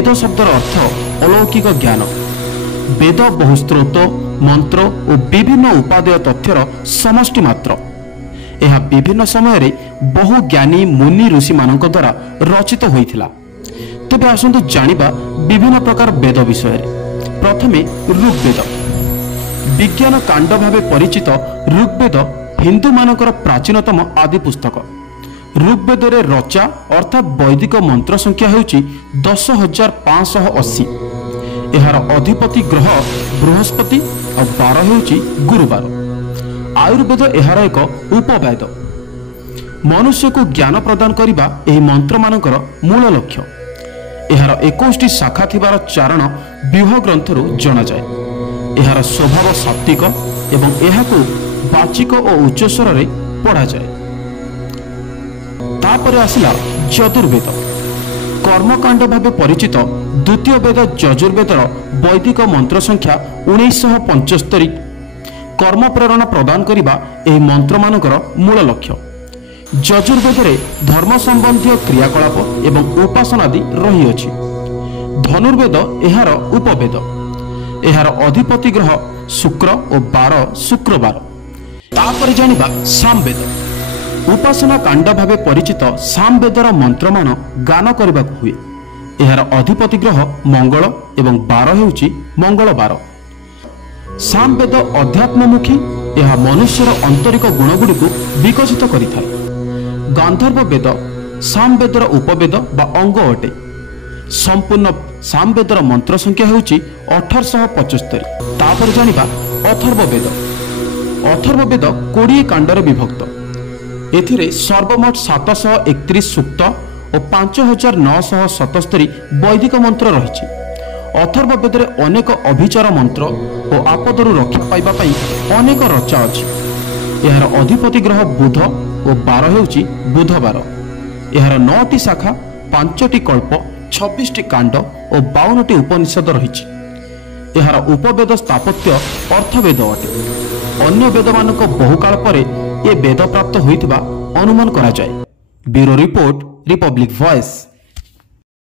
वेद शब्दर अर्थ अलौकिक ज्ञान। वेद बहु स्त्रोत मंत्र और विभिन्न उपादेय तथ्यर समष्टि मात्र। यह विभिन्न समय बहु ज्ञानी मुनि ऋषि मानक द्वारा रचित होइथिला। तेबे आसंतु जानिबा विभिन्न प्रकार वेद विषय। प्रथमे ऋग्वेद। विज्ञान कांड भावे परिचित ऋग्वेद हिंदू मानकर प्राचीनतम आदि पुस्तक। ऋग्वेद रे रचा अर्थात वैदिक मंत्र संख्या होउची 10,580। एहार अधिपति ग्रह बृहस्पति और 12 होउची गुरुवार। आयुर्वेद एहार एक उपवेद। मनुष्य को ज्ञान प्रदान करिबा एही मंत्र मानकर मूल लक्ष्य। एहार 21 शाखा थिबार चारण व्यूह ग्रंथरु जणा जाय। एहार स्वभाव सात्विक एवं एहाकु वाचिक और उच्चस्वर रे पढ़ा जाए। तापर आसिला यजुर्वेद। कर्मकांड भावे परिचित द्वितीय वेद यजुर्वेदर वैदिक मंत्र संख्या 1975। कर्म प्रेरणा प्रदान करिबा एही मंत्र मानकर मूल लक्ष्य। यजुर्वेद रे धर्म संबंधी क्रियाकलाप एवं उपासना आदि रही अछि। धनुर्वेद एहार उपवेद। एहार अधिपति ग्रह शुक्र और 12 शुक्रवार। तापर जानिबा सामवेद। उपासना कांड भावे परिचित सामवेदर मंत्रमान गान करबा हुए। एहार अधिपति ग्रह मंगल एवं 12 हेउची मंगलवार। सामवेद अध्यात्ममुखी। यह मनुष्यर आंतरिक गुणगुड़ी को विकसित करिथाय। गांधर्व वेद सामवेदर उपवेद बा अंग अटे। संपूर्ण सामवेदर मंत्र संख्या हेउची 1875। तापर जानिबा अथर्ववेद। अथर्ववेद 20 कांडरे विभक्त। एथिरे सर्वमोट 731 सूक्त और 5977 वैदिक मंत्र रही। अथर्ववेद रे अनेक अभिचार मंत्र और आपदरु रक्षा पाइबा पई अनेक रचा अछि। एहार अधिपति ग्रह बुध और 12 हेउची बुधवार। एहार 9टी शाखा 5टी कल्प 26टी कांड और 52टी उपनिषद रही। एहार उपवेद स्थापत्य अर्थवेद अटे। अन्य वेद मानक बहुकाल परे ये वेद प्राप्त होइतिबा अनुमान करा जाए। Bureau report, Republic voice.